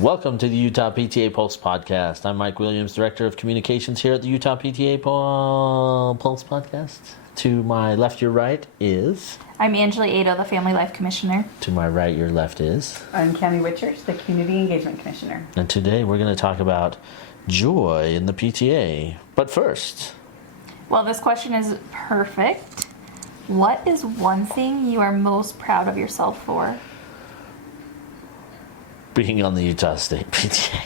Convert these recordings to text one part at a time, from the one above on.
Welcome to the Utah PTA Pulse Podcast. I'm Mike Williams, Director of Communications here at the Utah PTA Pulse Podcast. To my left, your right is... I'm Angelee Aedo, the Family Life Commissioner. To my right, your left is... I'm Cammy Whitchurch, the Community Engagement Commissioner. And today we're going to talk about joy in the PTA. But first... Well, this question is perfect. What is one thing you are most proud of yourself for? Being on the Utah State PTA.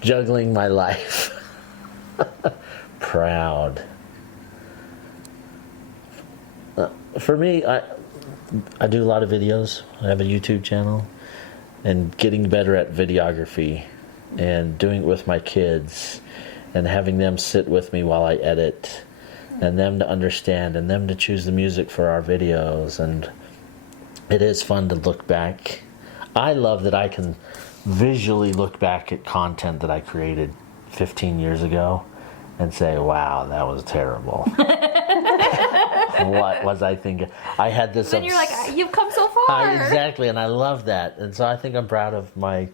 Juggling my life. Proud. For me, I do a lot of videos. I have a YouTube channel. And getting better at videography and doing it with my kids and having them sit with me while I edit and them to understand and them to choose the music for our videos. And it is fun to look back. I love that I can visually look back at content that I created 15 years ago and say, wow, that was terrible. What was I thinking? I had this... Then you're like, you've come so far. Exactly, and I love that. And so I think I'm proud of my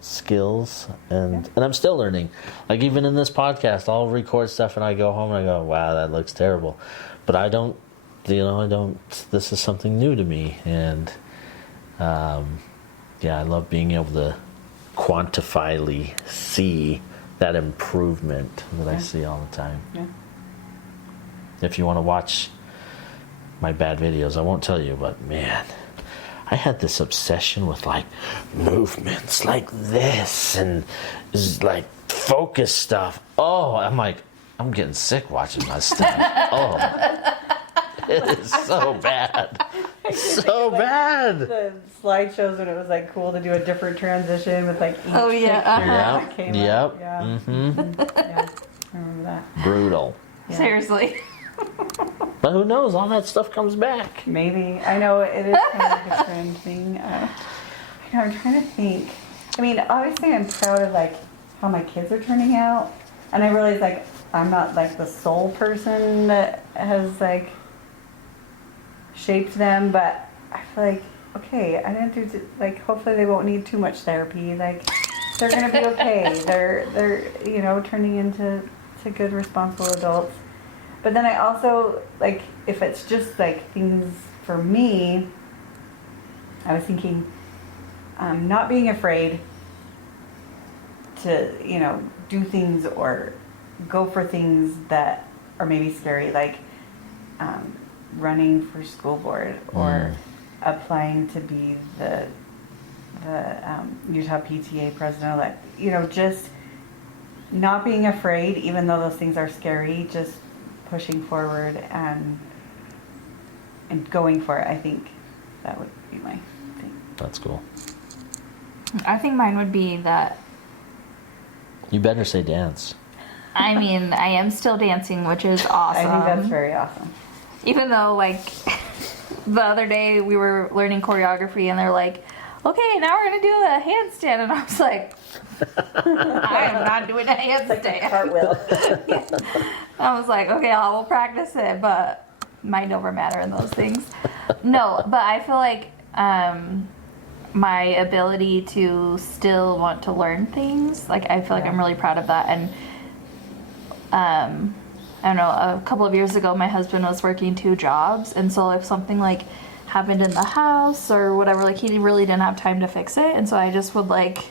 skills, and I'm still learning. Like even in this podcast, I'll record stuff and I go home and I go, wow, that looks terrible. But I don't, this is something new to me. And I love being able to quantifiably see that improvement that I see all the time. Yeah. If you want to watch my bad videos, I won't tell you, but man, I had this obsession with like movements like this and like focus stuff. Oh, I'm getting sick watching my stuff. Oh, it is so bad. So bad. The slideshows when it was like cool to do a different transition with like each picture that came Yep. up. Yeah. Mm-hmm. Yeah. I remember that. Brutal. Yeah. Seriously. But who knows? All that stuff comes back. Maybe. I know it is kind of like a trend thing. I'm trying to think. I mean, obviously I'm proud of like how my kids are turning out. And I realize like I'm not like the sole person that has like shaped them, but I feel like, okay, I didn't do, like, hopefully they won't need too much therapy. Like, they're going to be okay. They're turning into good, responsible adults. But then I also, like, if it's just, like, things for me, I was thinking, not being afraid to, do things or go for things that are maybe scary, like running for school board or applying to be the Utah PTA president-elect. Just not being afraid, even though those things are scary, just pushing forward and going for it. I think that would be my thing. That's cool. I think mine would be that... You better say dance. I mean, I am still dancing, which is awesome. I think that's very awesome. Even though, like, the other day we were learning choreography and they're like, okay, now we're going to do a handstand. And I was like, I am not doing a handstand. Cartwheel. I was like, okay, I will practice it, but mind over matter in those things. No, but I feel like my ability to still want to learn things, like, I feel like I'm really proud of that. And I don't know, a couple of years ago, my husband was working 2 jobs. And so if something like happened in the house or whatever, like he really didn't have time to fix it. And so I just would like,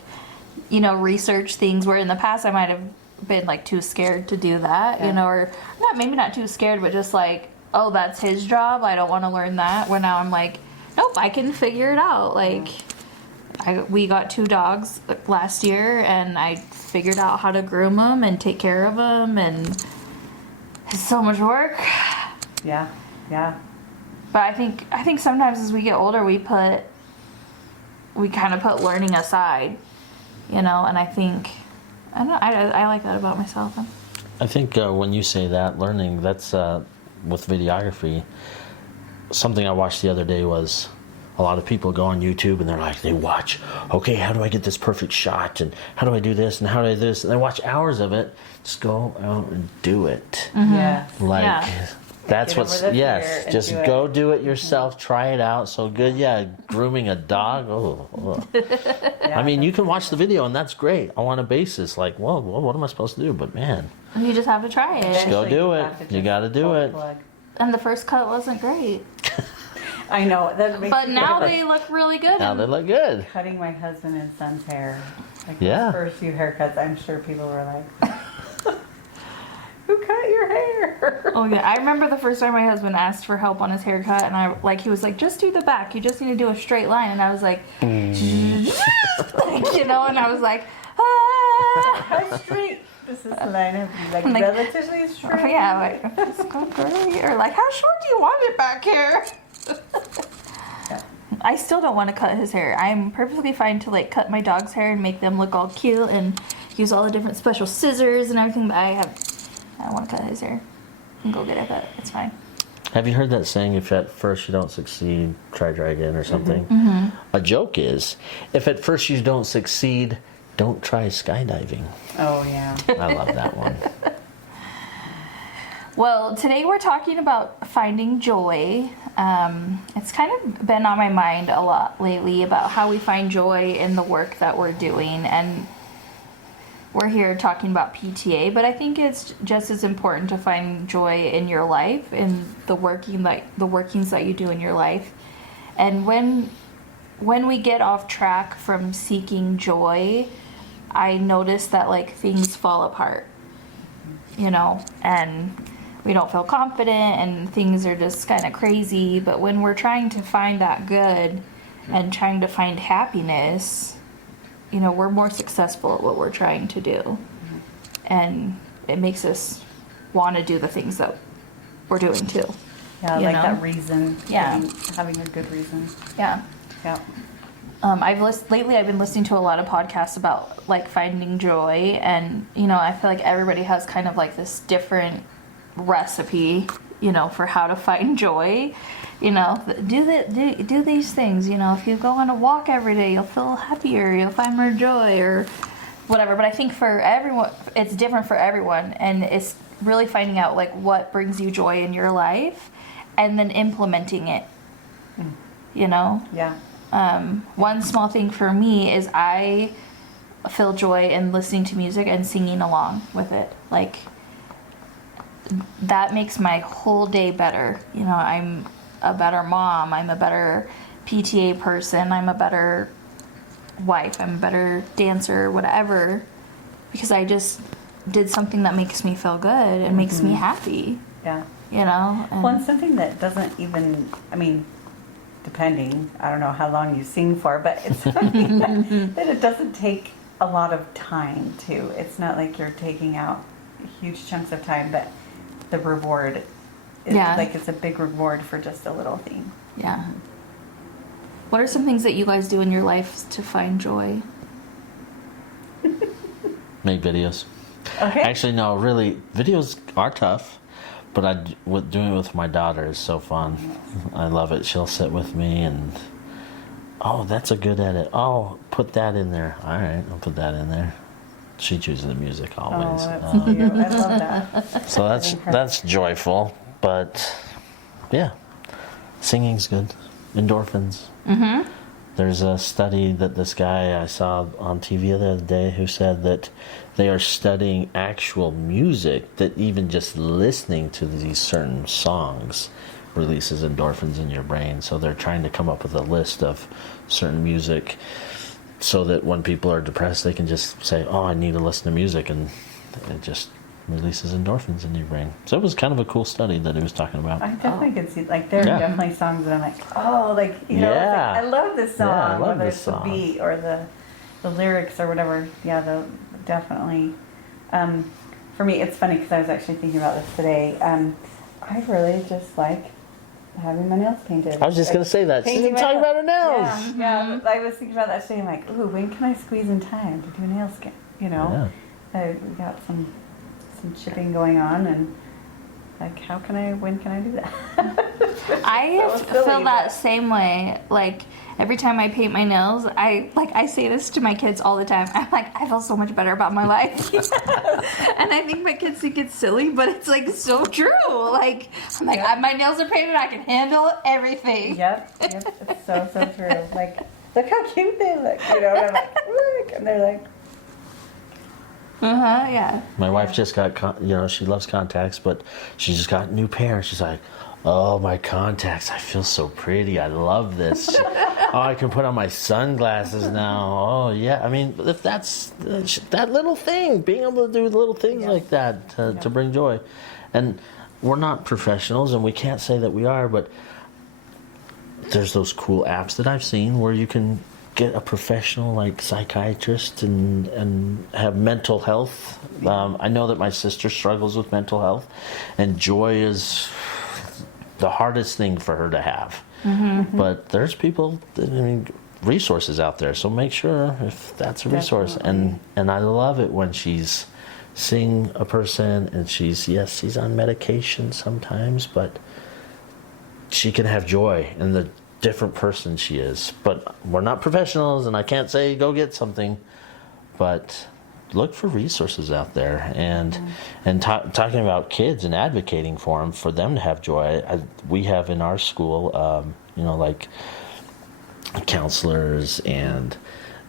research things where in the past I might have been like too scared to do that, or maybe not too scared, but just like, oh, that's his job. I don't want to learn that. Where now I'm like, nope, I can figure it out. Like we got 2 dogs last year and I figured out how to groom them and take care of them, and it's so much work. Yeah. But I think sometimes as we get older, we kind of put learning aside, and I think, I don't know, I like that about myself. I think when you say that, learning, that's with videography. Something I watched the other day was a lot of people go on YouTube and they watch, okay, how do I get this perfect shot? And how do I do this? And how do I do this? And they watch hours of it. Just go out and do it. Mm-hmm. Yeah. That's Get over what's, the fear yes, and just do it. go do it yourself, try it out. So good, yeah, grooming a dog, oh. Yeah, I mean, you that's- can watch the video and that's great on a basis, like, well, what am I supposed to do? But man, You just have to try it. go Eventually do you it. have to You just gotta do pull the it. plug. And the first cut wasn't great. I know. That makes But me now like they look really good. Now they look good. cutting my husband and son's hair. Like Yeah. those first few haircuts, I'm sure people were like, "Who cut your hair?" Oh yeah, I remember the first time my husband asked for help on his haircut, and he was like, "Just do the back. You just need to do a straight line." And I was like, you know, and I was like, ah. How straight does this line have to be? Like, Like- relatively straight? Yeah, like let's go girly, or like, how short do you want it back here? Yeah. I still don't want to cut his hair. I'm perfectly fine to like cut my dog's hair and make them look all cute and use all the different special scissors and everything. But I don't want to cut his hair. I can go get it, but it's fine. Have you heard that saying, if at first you don't succeed, try again or something? A joke is, if at first you don't succeed, don't try skydiving. Oh, yeah. I love that one. Well, today we're talking about finding joy. It's kind of been on my mind a lot lately about how we find joy in the work that we're doing. And we're here talking about PTA, but I think it's just as important to find joy in your life, in the workings that you do in your life. And when we get off track from seeking joy, I notice that like things fall apart, you know, and we don't feel confident and things are just kind of crazy. But when we're trying to find that good and trying to find happiness, you know, we're more successful at what we're trying to do. And it makes us want to do the things that we're doing too. Yeah, You like know? that reason. Yeah. Having a good reason. Yeah. Yeah. Lately I've been listening to a lot of podcasts about like finding joy, and you know, I feel like everybody has kind of like this different recipe, you know, for how to find joy. You know, do these things. You know, if you go on a walk every day, you'll feel happier. You'll find more joy, or whatever. But I think for everyone, it's different for everyone, and it's really finding out like what brings you joy in your life, and then implementing it. You know. Yeah. One small thing for me is I feel joy in listening to music and singing along with it. Like, that makes my whole day better. You know, I'm a better mom, I'm a better PTA person, I'm a better wife, I'm a better dancer, whatever, because I just did something that makes me feel good and makes me happy, Yeah. you know? And Well, and something that doesn't even, I mean, depending, I don't know how long you sing for, but it's something that it doesn't take a lot of time to. It's not like you're taking out huge chunks of time, but the reward is like it's a big reward for just a little thing. yeah. What are some things that you guys do in your life to find joy? Make videos. Okay. Actually, no, really, videos are tough, but doing it with my daughter is so fun. I love it. She'll sit with me and, oh, that's a good edit. Oh, put that in there. All right, I'll put that in there. She chooses the music Oh, always. that's cute. I love that. So that's joyful, but yeah, singing's good. Endorphins. Mm-hmm. There's a study that this guy I saw on TV the other day who said that they are studying actual music, that even just listening to these certain songs releases endorphins in your brain. So they're trying to come up with a list of certain music so that when people are depressed, they can just say, oh, I need to listen to music, and it just releases endorphins in your brain. So it was kind of a cool study that he was talking about. I definitely could see, like, there are definitely songs that I'm like, oh, like, you know, Yeah. it's like, I love this song, Yeah, I love whether this it's song. the beat or the lyrics or whatever. Yeah, definitely. For me, it's funny because I was actually thinking about this today. I really just like having my nails painted. I was just going to say that. She's Painting my talking nails. about her nails. Yeah, I was thinking about that today. I'm like, ooh, when can I squeeze in time to do a nail skin? You know, we got some chipping going on, and like, when can I do that? I So silly, feel that but- same way. Like, every time I paint my nails, I say this to my kids all the time. I'm like, I feel so much better about my life. And And I think my kids think it's silly, but it's like so true. Like, I'm like, my nails are painted, I can handle everything. Yep, it's so true. Like, look how cute they look, you know, and I'm like, look, and they're like, Yeah. My wife just got, she loves contacts, but she just got a new pair. She's like, oh, my contacts, I feel so pretty. I love this. Oh, I can put on my sunglasses now. Oh, yeah. I mean, if that's that little thing, being able to do little things like that to bring joy. And we're not professionals, and we can't say that we are, but there's those cool apps that I've seen where you can get a professional like psychiatrist and have mental health. I know that my sister struggles with mental health, and joy is the hardest thing for her to have. But there's people, resources out there, so make sure if that's a resource. And I love it when she's seeing a person and she's on medication sometimes, but she can have joy in the different person she is. But we're not professionals, and I can't say go get something, but look for resources out there. And talking about kids and advocating for them, for them to have joy. We have in our school, like counselors, and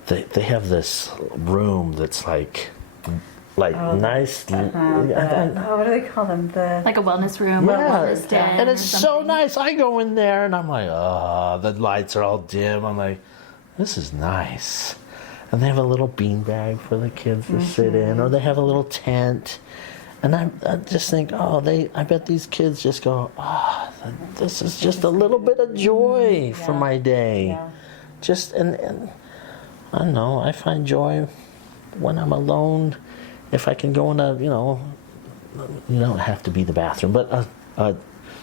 they have this room that's like nice. what do they call them? Like a wellness room, or a wellness den. And it's so nice. I go in there and I'm like, oh, the lights are all dim. I'm like, this is nice. And they have a little beanbag for the kids to sit in, or they have a little tent. And I just think, I bet these kids just go, this is just a little bit of joy for my day. Yeah. Just, and I don't know, I find joy when I'm alone. If I can go in you don't have to be the bathroom, but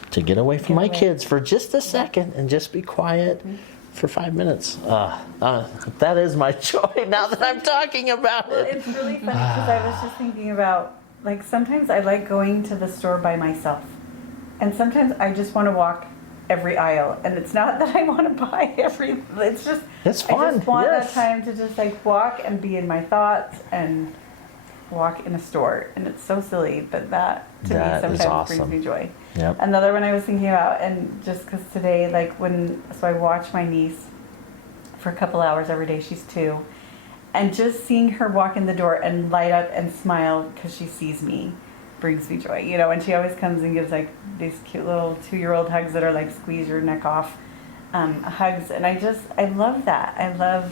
to get away from my kids for just a second and just be quiet for 5 minutes. That is my joy now that I'm talking about it. It's really funny because I was just thinking about, like, sometimes I like going to the store by myself. And sometimes I just want to walk every aisle. And it's not that I want to buy it's just, It's fun. I just want that time to just like walk and be in my thoughts and walk in a store. And it's so silly, but that to me That is sometimes awesome. brings me joy. Yep. Another one I was thinking about, and just because today, so I watch my niece for a couple hours every day. She's 2. And just seeing her walk in the door and light up and smile because she sees me brings me joy, and she always comes and gives like these cute little 2-year-old hugs that are like squeeze your neck off hugs. And I love that. I love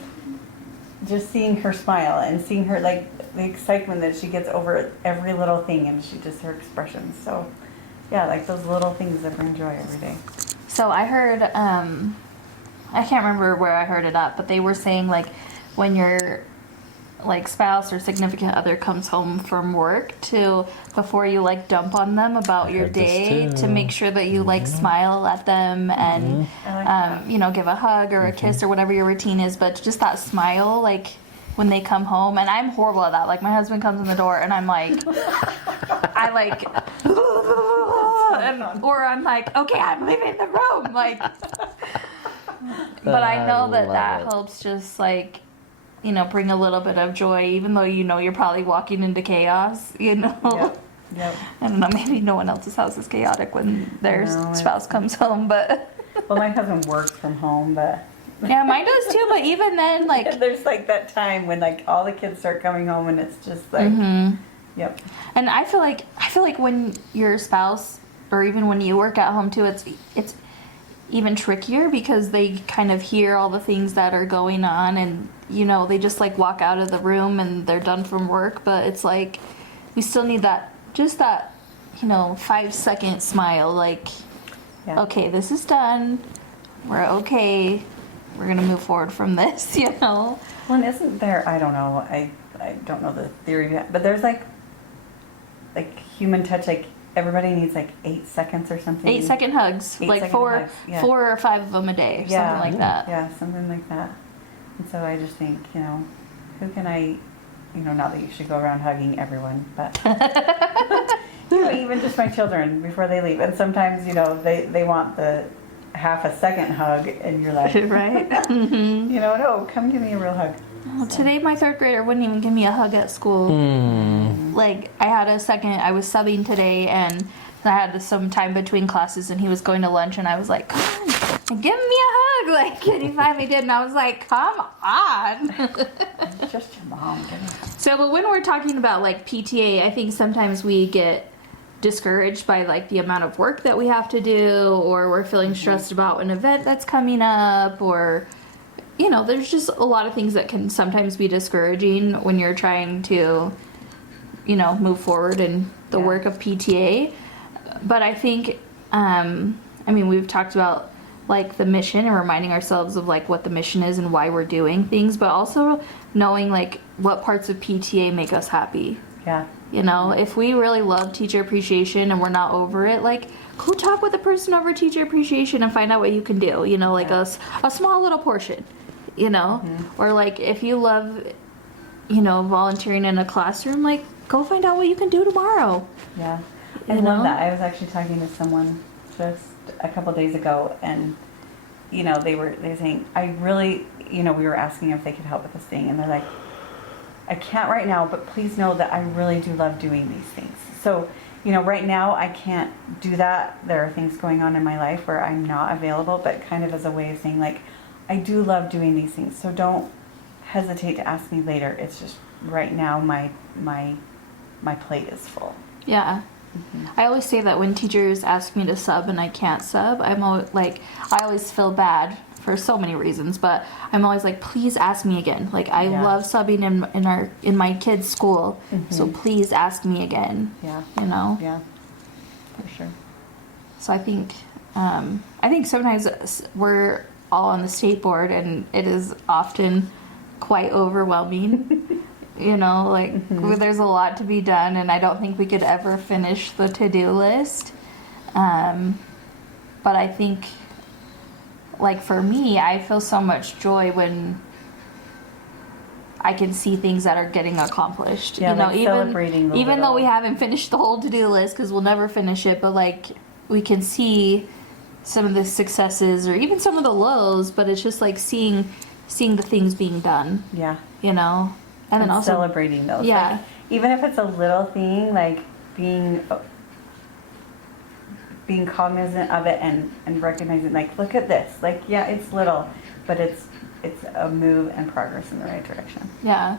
just seeing her smile and seeing her, like, the excitement that she gets over every little thing, and her expressions. So yeah, like those little things that bring joy every day. So I heard, I can't remember where I heard it at, but they were saying, like, when your like spouse or significant other comes home from work, before you like dump on them about your day, to make sure that you like smile at them and give a hug or a kiss or whatever your routine is, but just that smile, like when they come home. And I'm horrible at that. Like, my husband comes in the door and I'm like, or I'm like, okay, I'm leaving the room, like. But I know that helps just like, bring a little bit of joy, even though you're probably walking into chaos, Yep. I don't know, maybe no one else's house is chaotic when their spouse comes home, but. Well, my husband works from home, but. Yeah, mine does too, but even then, like. There's like that time when like all the kids start coming home and it's just like. Yep. And I feel like when your spouse, or even when you work at home too, it's even trickier because they kind of hear all the things that are going on, and they just like walk out of the room and they're done from work, but it's like we still need that 5-second smile, like, okay, this is done, we're okay, we're gonna move forward from this. Well, and isn't there, I don't know, I don't know the theory yet, but there's like human touch, like everybody needs like 8 seconds or something. 8-second hugs, like 4 or 5 of them a day, something like that. Yeah, something like that. And so I just think, who can I, not that you should go around hugging everyone, but even just my children before they leave. And sometimes, they want the half a second hug, and you're like, right? No, come give me a real hug. Well, today my 3rd grader wouldn't even give me a hug at school. Like, I had a second, I was subbing today, and I had some time between classes, and he was going to lunch, and I was like, come on, give me a hug. Like, and he finally did, and I was like, come on. It's just your mom. So, but when we're talking about, like, PTA, I think sometimes we get discouraged by, like, the amount of work that we have to do, or we're feeling stressed about an event that's coming up, or, you know, there's just a lot of things that can sometimes be discouraging when you're trying to, you know, move forward in the work of PTA. But I think, I mean, we've talked about, like, the mission and reminding ourselves of, like, what the mission is and why we're doing things, but also knowing, like, what parts of PTA make us happy. Yeah. You know, if we really love teacher appreciation and we're not over it, like, go talk with the person over teacher appreciation and find out what you can do, you know, like a small little portion, you know, or like if you love, you know, volunteering in a classroom, like, go find out what you can do tomorrow. Yeah. I love that. I was actually talking to someone just a couple days ago, and, you know, they were saying, I really, you know, we were asking if they could help with this thing, and they're like, I can't right now, but please know that I really do love doing these things. So, you know, right now I can't do that. There are things going on in my life where I'm not available, but kind of as a way of saying, like, I do love doing these things. So don't hesitate to ask me later. It's just right now my plate is full. Yeah. I always say that when teachers ask me to sub and I can't sub, I'm always like, I always feel bad for so many reasons, but I'm always like, please ask me again. Like, I love subbing in my kids' school, so please ask me again. Yeah. You know? Yeah. For sure. So I think sometimes we're all on the state board, and it is often quite overwhelming. You know, like, there's a lot to be done, and I don't think we could ever finish the to-do list. But I think, like, for me, I feel so much joy when I can see things that are getting accomplished. Yeah, you know, like celebrating even though we haven't finished the whole to-do list, because we'll never finish it, but, like, we can see some of the successes or even some of the lows, but it's just like seeing the things being done. Yeah. You know? And then also celebrating those. Yeah. Like, even if it's a little thing, like being cognizant of it and recognizing, like, look at this. Like, yeah, it's little, but it's a move and progress in the right direction. Yeah.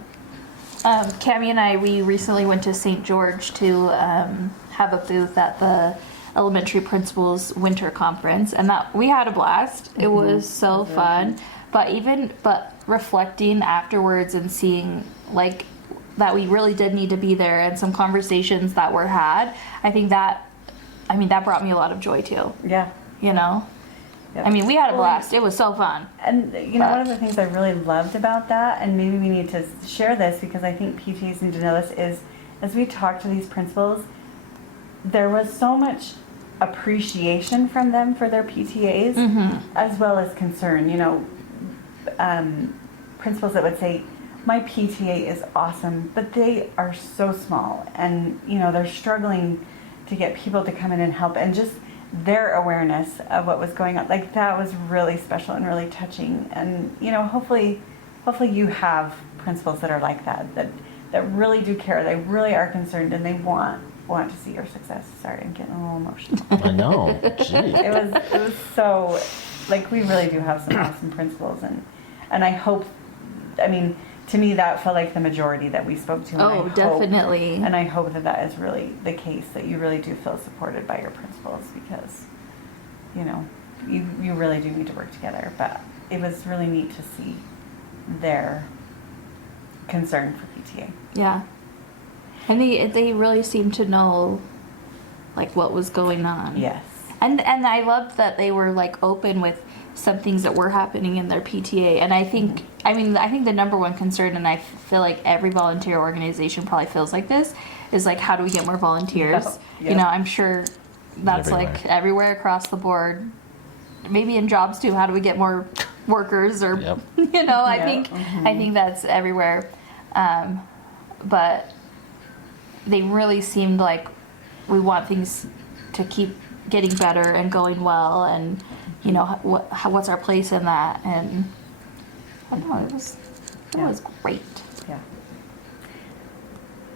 Cammy and I, we recently went to St. George to have a booth at the elementary principals winter conference, and that we had a blast. It was so fun. But reflecting afterwards and seeing, like, that we really did need to be there, and some conversations that were had, I think that brought me a lot of joy too. Yeah. You know? Yep. I mean, we had a blast. It was so fun. And, you know, one of the things I really loved about that, and maybe we need to share this because I think PTAs need to know this, is as we talked to these principals, there was so much appreciation from them for their PTAs, as well as concern. You know, principals that would say, my PTA is awesome, but they are so small, and, you know, they're struggling to get people to come in and help, and just their awareness of what was going on, like, that was really special and really touching. And, you know, hopefully you have principals that are like that really do care, they really are concerned, and they want to see your success. Sorry, I'm getting a little emotional. I know. Gee. It was so, like, we really do have some awesome principals, and I hope, I mean, to me that felt like the majority that we spoke to. Oh, definitely. And I hope that is really the case, that you really do feel supported by your principals, because, you know, you really do need to work together. But it was really neat to see their concern for PTA. Yeah. And they really seemed to know, like, what was going on. Yes. And I loved that they were, like, open with some things that were happening in their PTA. And I think, I think the number one concern, and I feel like every volunteer organization probably feels like this, is, like, how do we get more volunteers? Yep. You know, I'm sure that's like everywhere across the board. Maybe in jobs too. How do we get more workers? Or you know, I think that's everywhere. But they really seemed like we want things to keep getting better and going well, and, you know, what's our place in that? And I don't know, it was great. Yeah.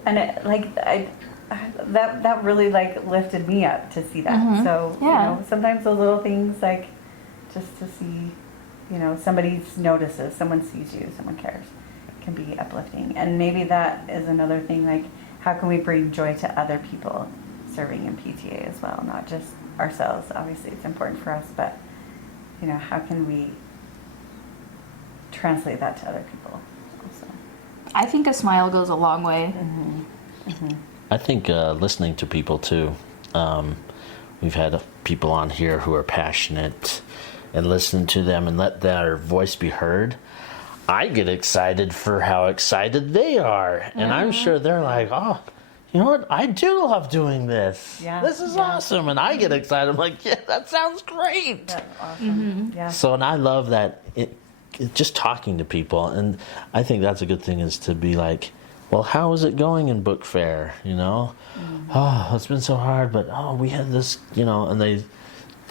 And it, like, that really like lifted me up to see that. Mhm. So, Yeah. you know, sometimes those little things, like just to see, you know, somebody notices, someone sees you, someone cares, can be uplifting. And maybe that is another thing, like, how can we bring joy to other people serving in PTA as well, not just ourselves. Obviously it's important for us, but, you know, how can we translate that to other people also? I think a smile goes a long way. I think listening to people too. We've had people on here who are passionate, and listen to them and let their voice be heard. I get excited for how excited they are, and I'm sure they're like, oh, you know what? I do love doing this. Yeah, This is awesome, and I get excited. I'm like, yeah, that sounds great. That's awesome. Yeah. So, and I love that just talking to people, and I think that's a good thing, is to be like, well, how is it going in book fair? You know, oh, it's been so hard, but oh, we had this, you know, and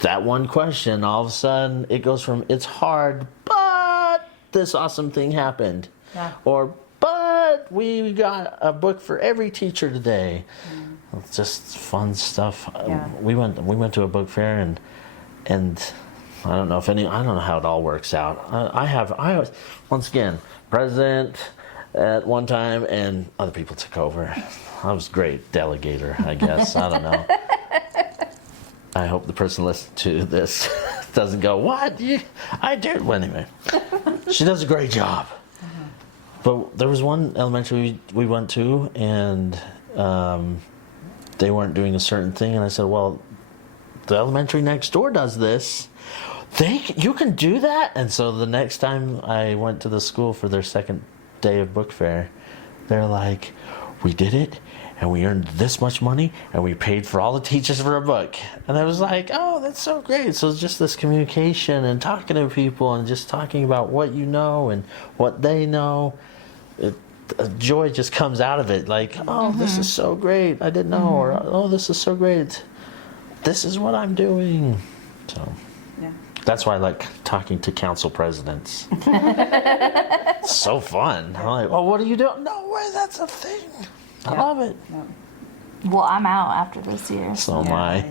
that one question, all of a sudden it goes from it's hard, but this awesome thing happened, or but we got a book for every teacher today. It's just fun stuff. Yeah. We went to a book fair, and I don't know how it all works out. I was, once again, president at one time, and other people took over. I was great delegator, I guess. I don't know. I hope the person listening to this doesn't go, what? I did. Well, anyway, she does a great job. But there was one elementary we went to, and they weren't doing a certain thing, and I said, well, the elementary next door does this. You can do that? And so the next time I went to the school for their second day of book fair, they're like, we did it, and we earned this much money, and we paid for all the teachers for a book. And I was like, oh, that's so great. So it's just this communication and talking to people and just talking about what you know and what they know. Joy just comes out of it, like, oh, this is so great, I didn't know, or oh, this is so great, this is what I'm doing. So Yeah. that's why I like talking to council presidents. It's so fun. I'm like, oh, what are you doing? No way, that's a thing. I love it. Yeah. Well, I'm out after this year. So am I.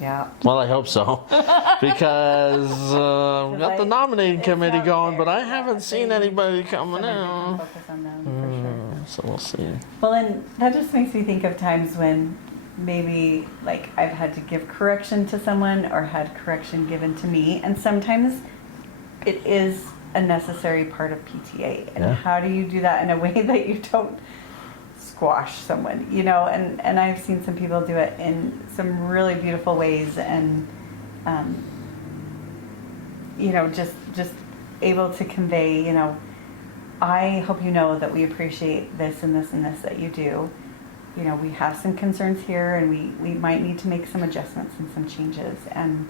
Yeah. Well, I hope so, because we got the nominating committee going, but I haven't seen anybody coming in. Focus on them, for sure. So we'll see. Well, and that just makes me think of times when maybe like I've had to give correction to someone or had correction given to me, and sometimes it is a necessary part of PTA. And how do you do that in a way that you don't squash someone, you know? And I've seen some people do it in some really beautiful ways, and you know, just able to convey, you know, I hope you know that we appreciate this and this and this that you do. You know, we have some concerns here, and we might need to make some adjustments and some changes, and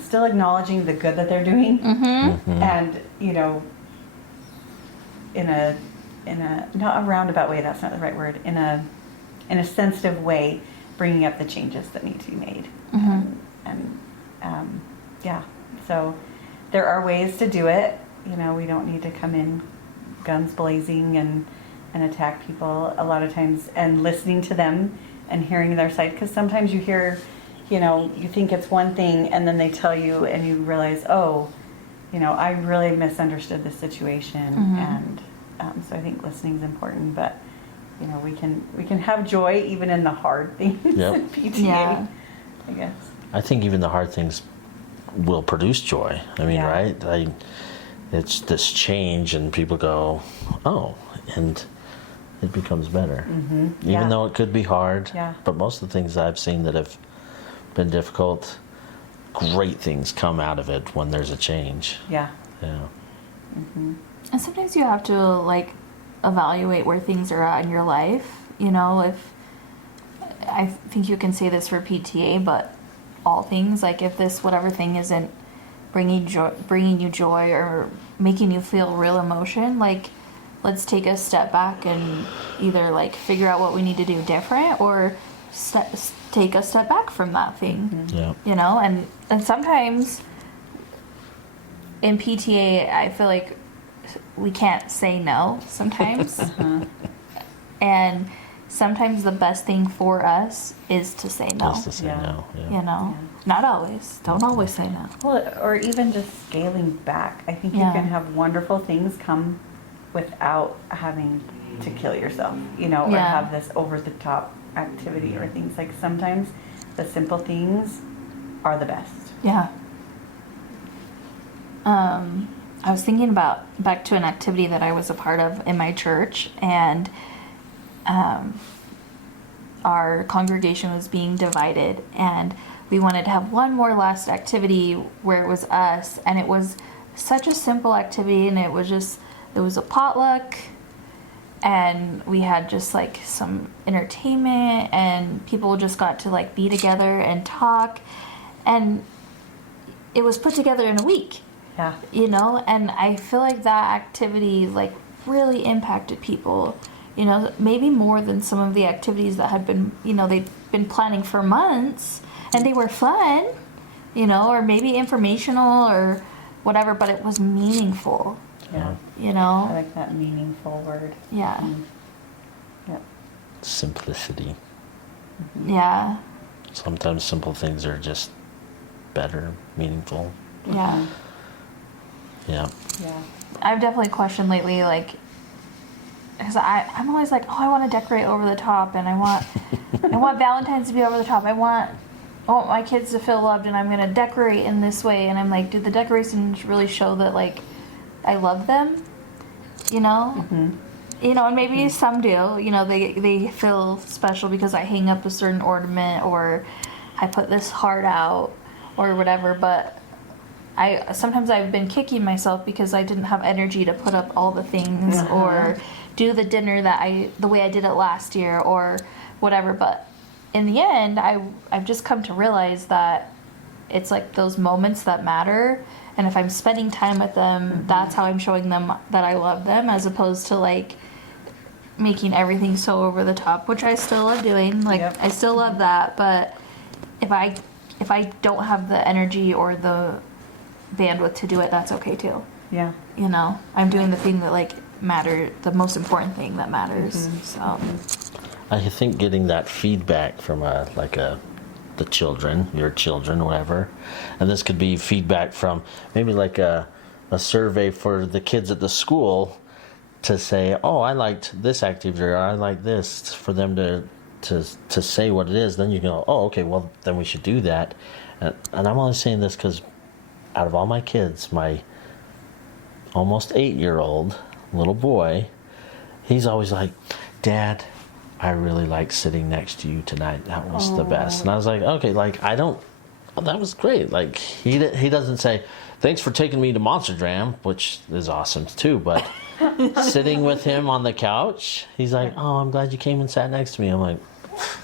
still acknowledging the good that they're doing, and you know, in a not a roundabout way, that's not the right word, in a sensitive way, bringing up the changes that need to be made, and yeah, so there are ways to do it. You know, we don't need to come in guns blazing and attack people a lot of times, and listening to them and hearing their side, because sometimes you hear, you know, you think it's one thing, and then they tell you and you realize, oh, you know, I really misunderstood the situation, and so I think listening is important, but you know, we can have joy even in the hard things in PTA, I guess. I think even the hard things will produce joy. I mean, right? It's this change, and people go, oh, and it becomes better. Even though it could be hard. But most of the things I've seen that have been difficult, great things come out of it when there's a change. Yeah. And sometimes you have to like evaluate where things are at in your life. You know, if I think you can say this for PTA, but all things, like if this whatever thing isn't bringing you joy or making you feel real emotion, like let's take a step back and either like figure out what we need to do different, or take a step back from that thing. You know, and sometimes in PTA I feel like we can't say no sometimes. And sometimes the best thing for us is to say no. Just to say no. Yeah. You know, not always. Don't always say no. Well, or even just scaling back. I think you Yeah. can have wonderful things come without having to kill yourself, you know, or Yeah. have this over the top activity or things. Like sometimes the simple things are the best. Yeah. I was thinking about back to an activity that I was a part of in my church, and our congregation was being divided, and we wanted to have one more last activity where it was us, and it was such a simple activity, and it was a potluck, and we had just like some entertainment, and people just got to like be together and talk, and it was put together in a week. Yeah. You know, and I feel like that activity like really impacted people, you know, maybe more than some of the activities that had been, you know, they've been planning for months, and they were fun, you know, or maybe informational or whatever, but it was meaningful, Yeah. you I know. like that meaningful word. Yeah. Yep. Simplicity. Yeah. Sometimes simple things are just better, meaningful. Yeah. Yeah. Yeah. I've definitely questioned lately, like, because I'm always like, oh, I want to decorate over the top, and I want Valentine's to be over the top. I want my kids to feel loved, and I'm going to decorate in this way. And I'm like, did the decorations really show that, like, I love them? You know? Mm-hmm. You know, and maybe some do. You know, they feel special because I hang up a certain ornament, or I put this heart out, or whatever. But sometimes I've been kicking myself because I didn't have energy to put up all the things, Uh-huh. or do the dinner the way I did it last year, or whatever. But in the end, I've just come to realize that it's like those moments that matter, and if I'm spending time with them, that's how I'm showing them that I love them, as opposed to like making everything so over the top, which I still love doing. Like, Yep. I still love that, but if I don't have the energy or the bandwidth to do it, that's okay too. Yeah. You know, I'm doing the thing that like the most important thing that matters. So I think getting that feedback from the children, your children, whatever, and this could be feedback from maybe like a survey for the kids at the school to say, oh, I liked this activity, or I like this, for them to say what it is. Then you go, oh, okay, well then we should do that. And I'm only saying this because out of all my kids, my almost 8-year-old little boy, he's always like, Dad, I really like sitting next to you tonight. That was the best. And I was like, okay, like that was great. Like he doesn't say, thanks for taking me to Monster Jam, which is awesome too, but sitting with him on the couch, he's like, oh, I'm glad you came and sat next to me. I'm like,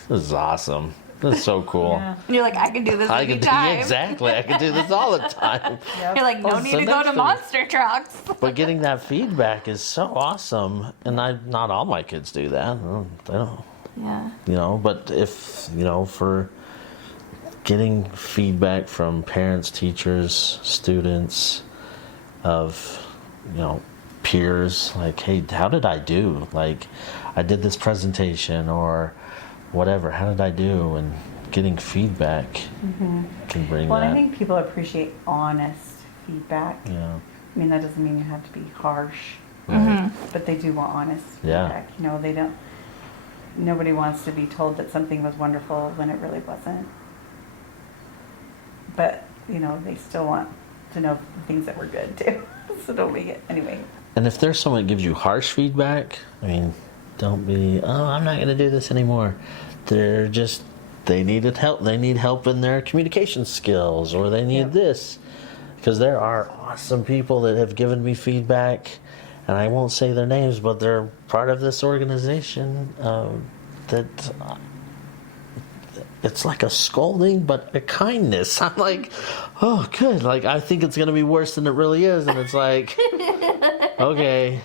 this is awesome. This is so cool. Yeah. you're like, I can do this anytime. Exactly. I can do this all the time. Yep. You're like, no Oh, need so to go next to to- monster trucks. But getting that feedback is so awesome, and not all my kids do that. They don't, Yeah. you know. But if you know, for getting feedback from parents, teachers, students, of peers, like, hey, how did I do? Like, I did this presentation or whatever. How did I do? And getting feedback can bring Well, that. I think people appreciate honest feedback. Yeah. I mean, that doesn't mean you have to be harsh, Right. but they do want honest Yeah. feedback. You know, they don't. Nobody wants to be told that something was wonderful when it really wasn't. But you know, they still want to know things that were good too. So don't make it anyway. And if there's someone that gives you harsh feedback, I mean, don't be, oh, I'm not going to do this anymore. They needed help. They need help in their communication skills, or they need Yep. this. Because there are awesome people that have given me feedback, and I won't say their names, but they're part of this organization that it's like a scolding, but a kindness. I'm like, oh, good. Like, I think it's going to be worse than it really is. And it's like, okay,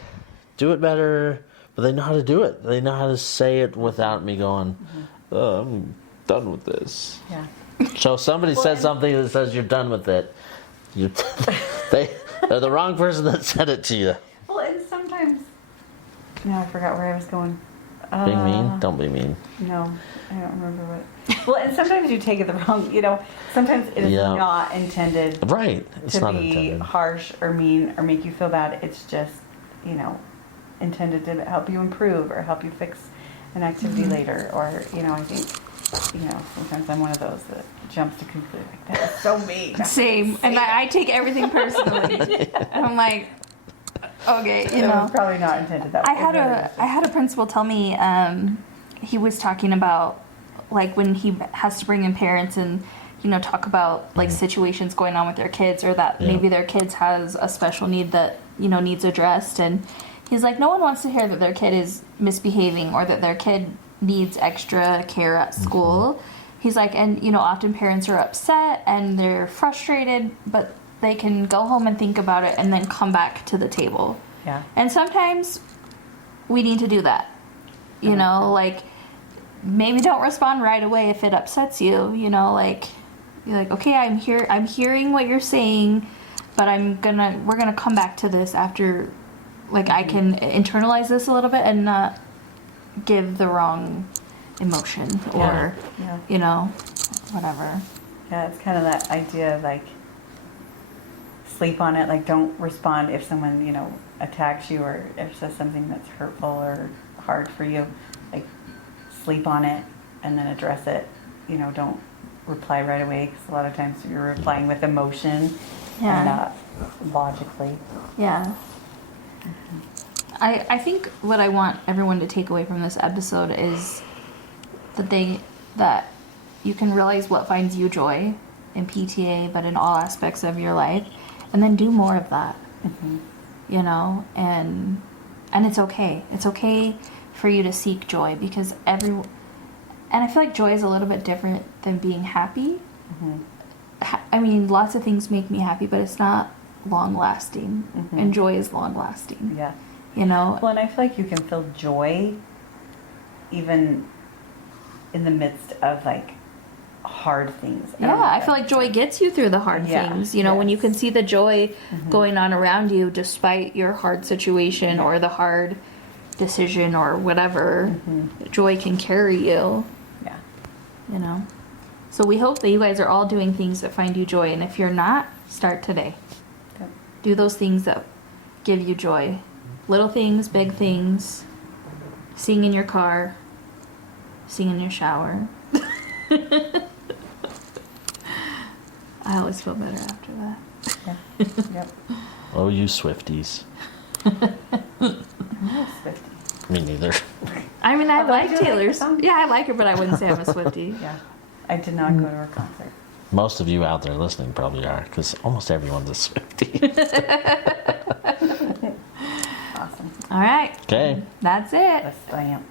do it better. But they know how to do it. They know how to say it without me going, oh, I'm done with this. Yeah. So if somebody says something that says you're done with it, they're the wrong person that said it to you. Well, and sometimes, no, I forgot where I was going. Being mean? Don't be mean. No, I don't remember what. Well, and sometimes you take it the wrong. Sometimes it is Yeah. not intended Right. It's to not be intended. harsh or mean or make you feel bad. It's just, intended to help you improve or help you fix an activity later. Or, I think, sometimes I'm one of those that jumps to conclude like that is so mean. Same. And I take everything personally. And I'm like, okay, It was probably not intended that I way. had a principal tell me he was talking about like when he has to bring in parents and talk about like situations going on with their kids or that maybe their kids has a special need that needs addressed, and he's like, no one wants to hear that their kid is misbehaving or that their kid needs extra care at school. He's like, and often parents are upset and they're frustrated, but they can go home and think about it and then come back to the table. Yeah. And sometimes we need to do that. Like maybe don't respond right away if it upsets you. Like you're like, okay, I'm hearing what you're saying, but we're gonna come back to this after, like I can internalize this a little bit and not give the wrong emotion or whatever. Yeah, it's kind of that idea of like sleep on it, like don't respond if someone, attacks you or if says something that's hurtful or hard for you. Like sleep on it and then address it. Don't reply right away because a lot of times you're replying with emotion and not logically. Yeah. I think what I want everyone to take away from this episode is that you can realize what finds you joy in PTA, but in all aspects of your life, and then do more of that. And it's okay. It's okay for you to seek joy because and I feel like joy is a little bit different than being happy. I mean, lots of things make me happy, but it's not long lasting, and joy is long lasting. Yeah. Well, and I feel like you can feel joy even in the midst of like hard things. I feel like joy gets you through the hard things. When you can see the joy going on around you despite your hard situation or the hard decision or whatever, joy can carry you. Yeah. So we hope that you guys are all doing things that find you joy, and if you're not, start today. Yep. Do those things that give you joy. Little things, big things. Sing in your car. Sing in your shower. I always feel better after that. Yeah. Yep. Oh, you Swifties. I'm not a Swiftie. Me neither. I mean, I Although like you like Taylor's. the song. Yeah, I like her, but I wouldn't say I'm a Swiftie. Yeah. I did not go to her concert. Most of you out there listening probably are, because almost everyone's a Swiftie. Awesome. All right. Okay. That's it. The science.